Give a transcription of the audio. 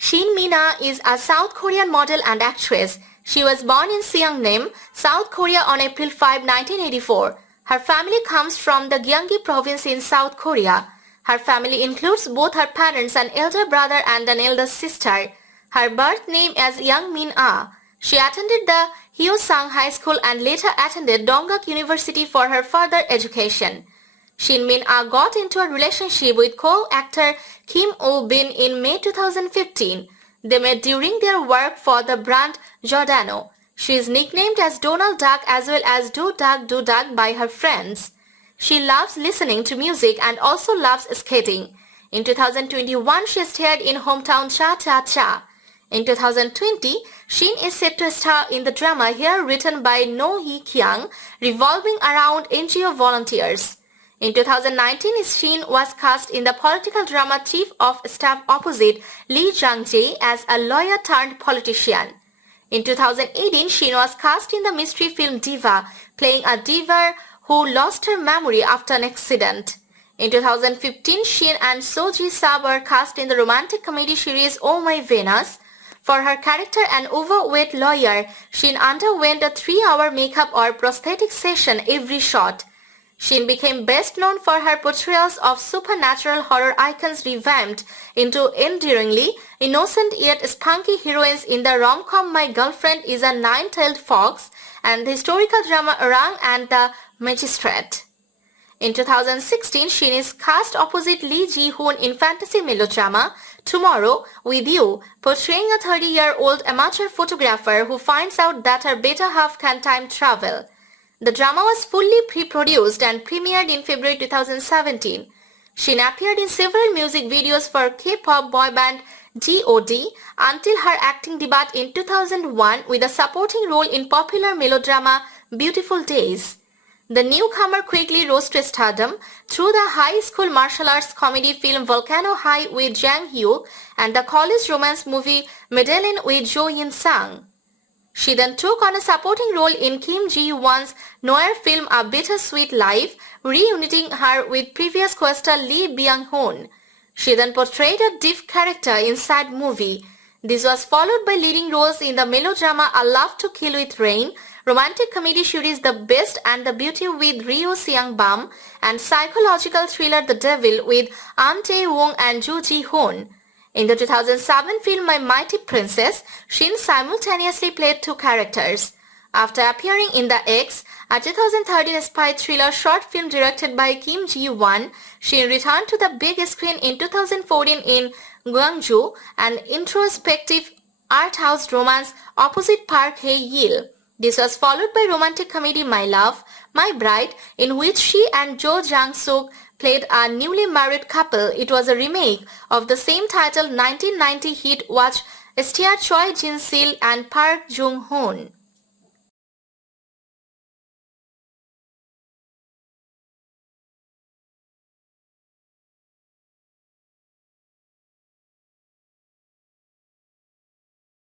Shin Min-ah is a South Korean model and actress. She was born in Seongnim, South Korea on April 5, 1984. Her family comes from the Gyeonggi province in South Korea. Her family includes both her parents, an elder brother and an elder sister. Her birth name is Young Min-ah. She attended the Hyeosang High School and later attended Dongguk University for her further education. Shin Min-ah got into a relationship with co-actor Kim Oh-bin in May 2015. They met during their work for the brand Giordano. She is nicknamed as Donald Duck as well as Do Duck by her friends. She loves listening to music and also loves skating. In 2021, she starred in Hometown Cha Cha Cha. In 2020, Shin is set to star in the drama Here written by No Hee Kyung, revolving around NGO volunteers. In 2019, Shin was cast in the political drama Chief of Staff opposite Lee Jang-jae as a lawyer turned politician. In 2018, Shin was cast in the mystery film Diva, playing a diva who lost her memory after an accident. In 2015, Shin and So Ji-sa were cast in the romantic comedy series Oh My Venus. For her character, an overweight lawyer, Shin underwent a 3-hour makeup or prosthetic session every shot. Shin became best known for her portrayals of supernatural horror icons revamped into endearingly innocent yet spunky heroines in the rom-com My Girlfriend is a Nine-Tailed Fox and the historical drama Orang and the Magistrate. In 2016, Shin is cast opposite Lee Ji-hoon in fantasy melodrama Tomorrow with You, portraying a 30-year-old amateur photographer who finds out that her better half can time travel. The drama was fully pre-produced and premiered in February 2017. Shin appeared in several music videos for K-pop boy band G.O.D. until her acting debut in 2001 with a supporting role in popular melodrama Beautiful Days. The newcomer quickly rose to stardom through the high school martial arts comedy film Volcano High with Jang Hyuk and the college romance movie Medellin with Jo In-sang. She then took on a supporting role in Kim Ji-won's noir film A Bittersweet Life, reuniting her with previous co-star Lee Byung-hun. She then portrayed a deaf character in Sad Movie. This was followed by leading roles in the melodrama A Love to Kill with Rain, romantic comedy series The Beast and the Beauty with Ryo Seung-bam, and psychological thriller The Devil with Ahn Tae-won and Joo Ji-hoon. In the 2007 film My Mighty Princess, Shin simultaneously played 2 characters. After appearing in The X, a 2013 spy thriller short film directed by Kim Ji-won, Shin returned to the big screen in 2014 in Gwangju, an introspective art house romance opposite Park Hae-il. This was followed by romantic comedy My Love, My Bride, in which she and Jo Jang-suk played a newly married couple. It was a remake of the same title 1990 hit watch starred Choi Jin-sil and Park Jung-hoon.